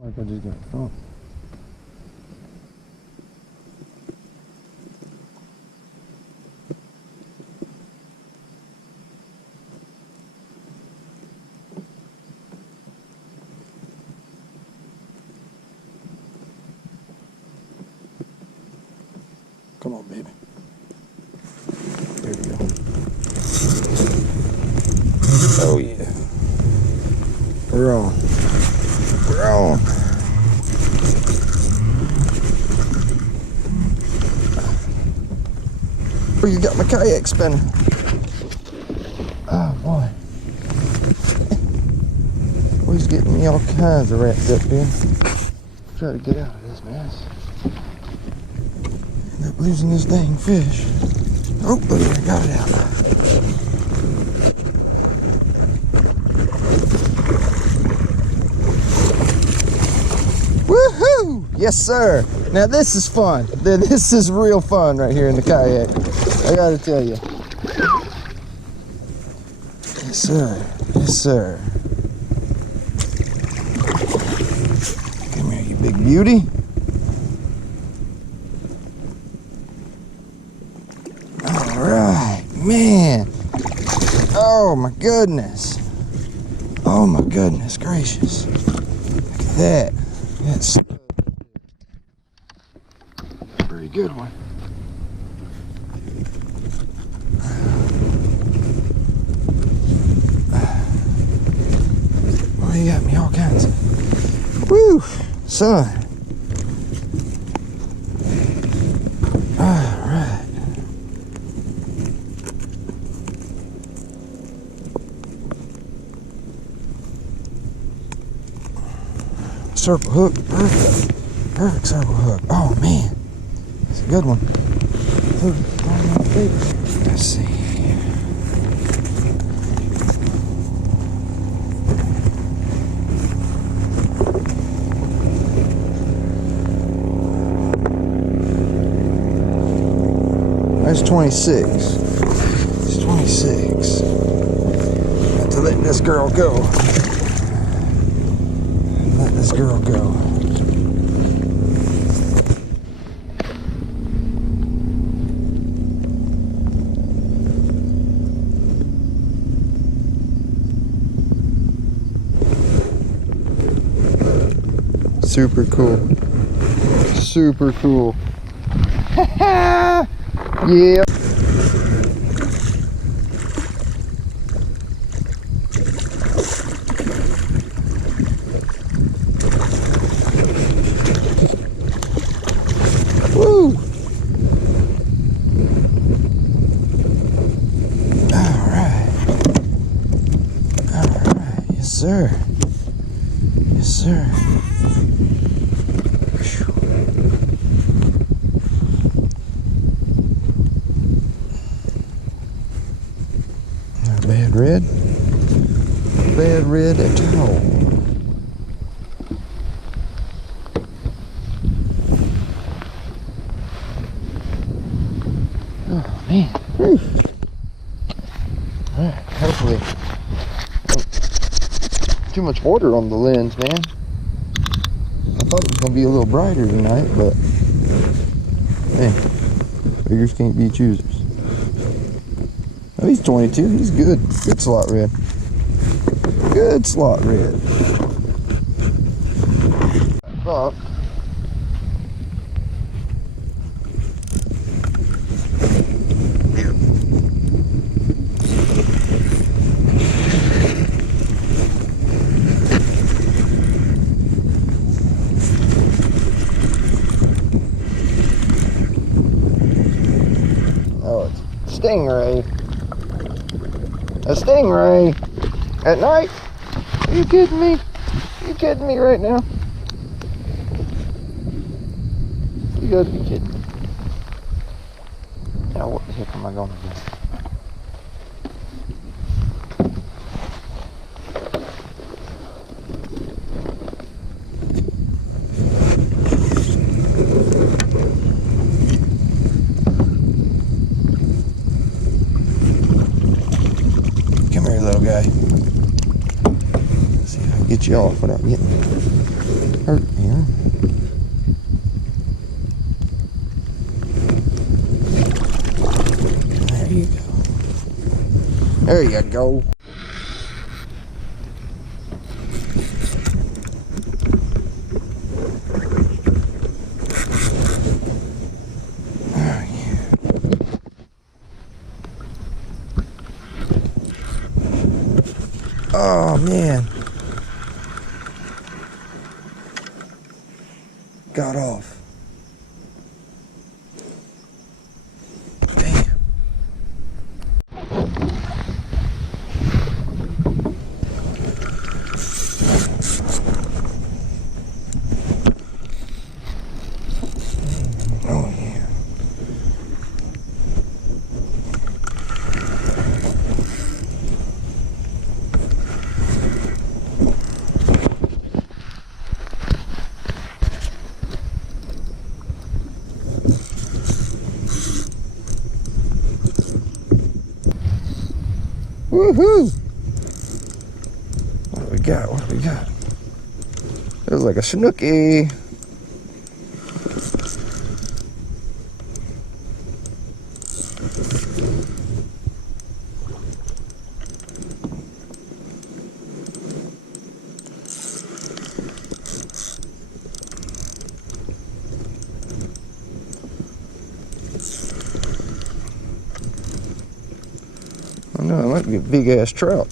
Like I just got phone. Come on, baby. There we go. Oh yeah. We're on. We're on. Oh, you got my kayak spinning. Oh boy. Oh, he's getting me all kinds of wrapped up here. Try to get out of this mess. End up losing this dang fish. Oh, look at it, got it out. Woohoo! Yes, sir. Now this is fun. This is real fun right here in the kayak. I gotta tell you. Yes, sir. Yes, sir. Come here, you big beauty. All right, man. Oh my goodness. Oh my goodness gracious. Look at that. That's a very good one. Boy, you got me all kinds of. Woo, son. All right. Circle hook, perfect. Perfect circle hook. Oh man, it's a good one. Let's see here. That's 26. It's 26. I have to let this girl go. Let this girl go. Super cool. Super cool. Yeah. Woo! All right. All right. Yes, sir. Yes, sir. Not bad red. Not bad red at all. Oh man. Whew. All right, hopefully. Too much water on the lens, man. I thought it was gonna be a little brighter tonight, but hey, beggars can't be choosers. Oh, he's 22. He's good. Good slot red. Good slot red. Buck. Oh, it's stingray. A stingray at night? Are you kidding me? Are you kidding me right now? You gotta be kidding me. Now what the heck am I gonna do? Come here, little guy. Let's see if I can get you off without getting hurt him. There you go. There you go. Oh man. Got off. Damn. Oh yeah. Woohoo! What do we got? What do we got? It was like a snooky. Oh no, it might be a big ass trout.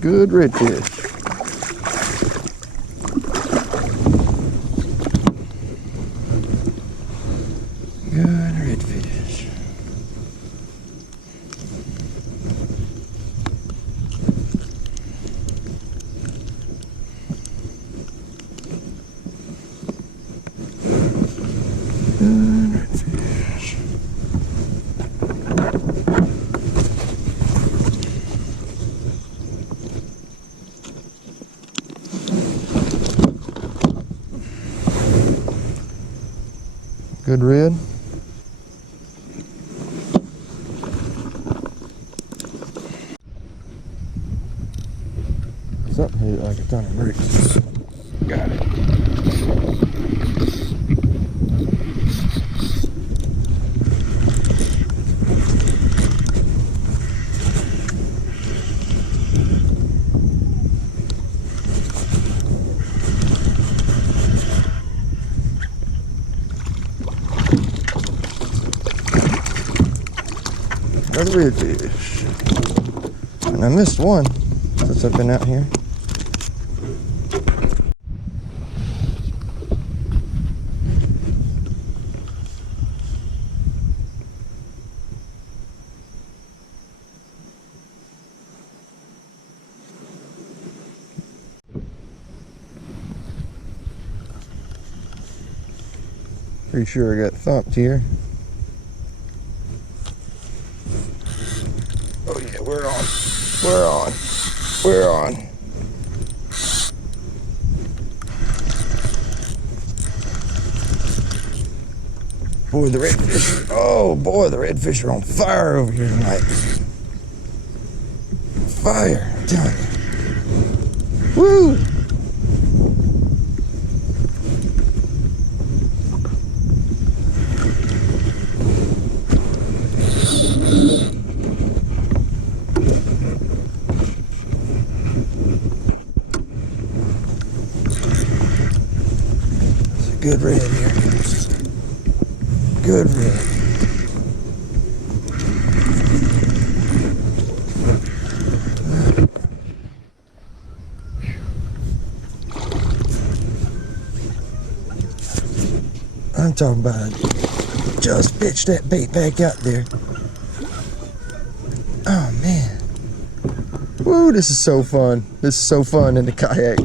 Good redfish. Good redfish. Good redfish. Good red. Something hit it like a ton of bricks. Got it. Another redfish. And I missed one since I've been out here. Pretty sure I got thumped here. Oh yeah, we're on. We're on. We're on. Boy, the redfish. Oh boy, the redfish are on fire over here tonight. Fire, I'm telling you. Woo! Good red here. Good red. I'm talking about just pitch that bait back out there. Oh man. Woo, this is so fun. This is so fun in the kayak.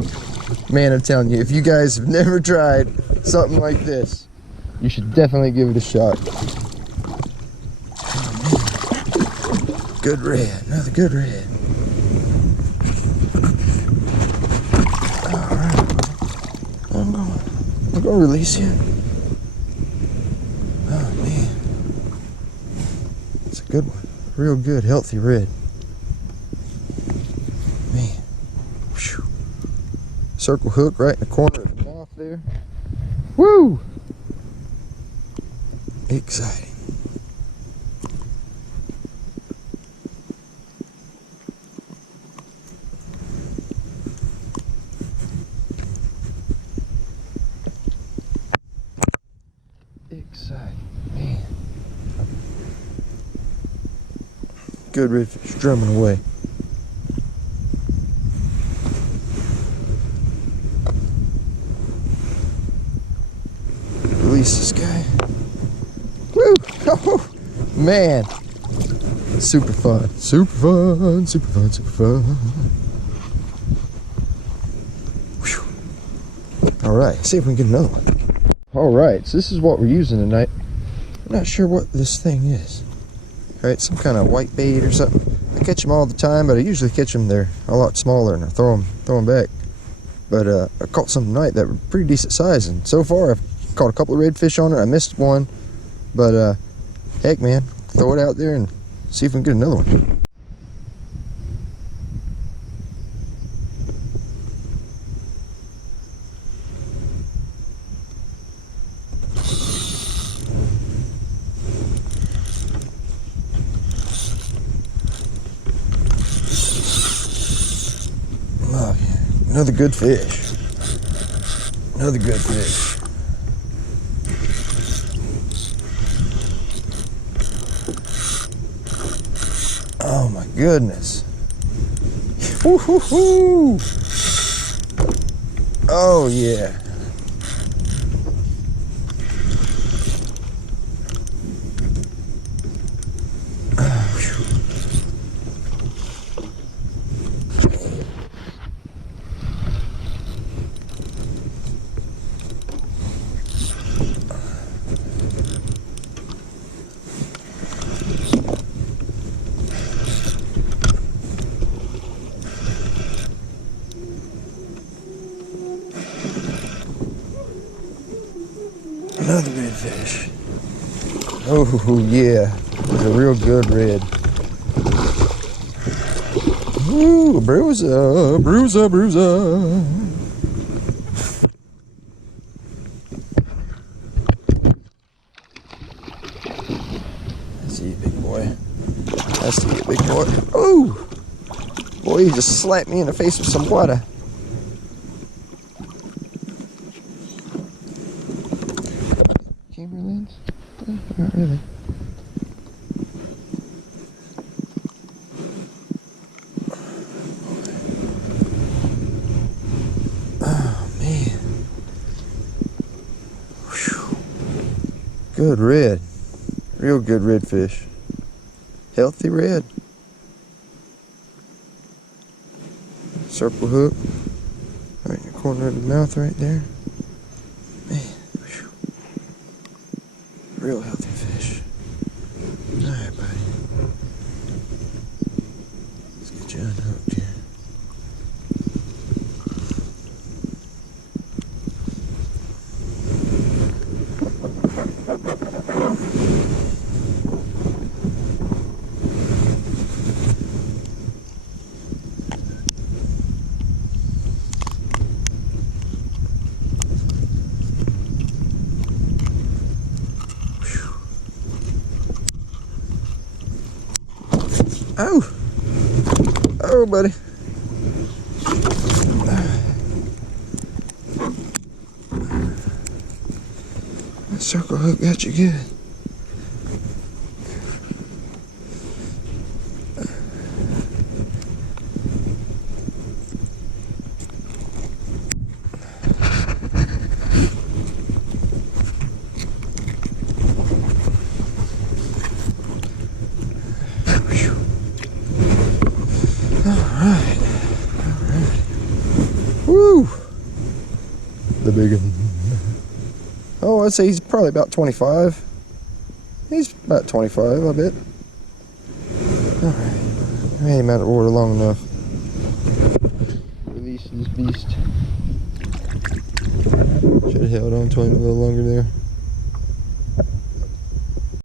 Man, I'm telling you, if you guys have never tried something like this, you should definitely give it a shot. Oh, man. Good red, another good red. gonna release you. Oh man, it's a good one. Real good, healthy red. Man, whew. Circle hook right in the corner of the mouth there. Woo! Exciting. Exciting, man. Good redfish drumming away. Release this guy. Woo! Oh, man. Super fun. Super fun. Super fun. Super fun. Whew. All right. See if we can get another one. All right. So this is what we're using tonight. I'm not sure what this thing is. All right. Some kind of white bait or something. I catch them all the time, but I usually catch them. They're a lot smaller and I throw them back. But I caught some tonight that were pretty decent size, and so far I've caught a couple of redfish on it. I missed one, but heck, man, throw it out there and see if we can get another one. Oh, yeah. Another good fish. Another good fish. Oh my goodness. Woo-hoo-hoo. Oh yeah. Another redfish. Oh yeah, it's a real good red. Ooh, bruiser, bruiser, bruiser. I see you, big boy. I see you, big boy. Oh, boy, you just slapped me in the face with some water. Camera lens? Not really. Oh man. Whew. Good red. Real good redfish. Healthy red. Circle hook. Right in the corner of the mouth right there. Man. Whew. Real healthy fish. Alright, buddy. Let's get you unhooked here. Oh! Oh, buddy. That circle hook got you good. Alright. Woo! The big one. Oh, I'd say he's probably about 25. He's about 25, I bet. Alright. I made him out of water long enough. Release this beast. Should have held on to him a little longer there.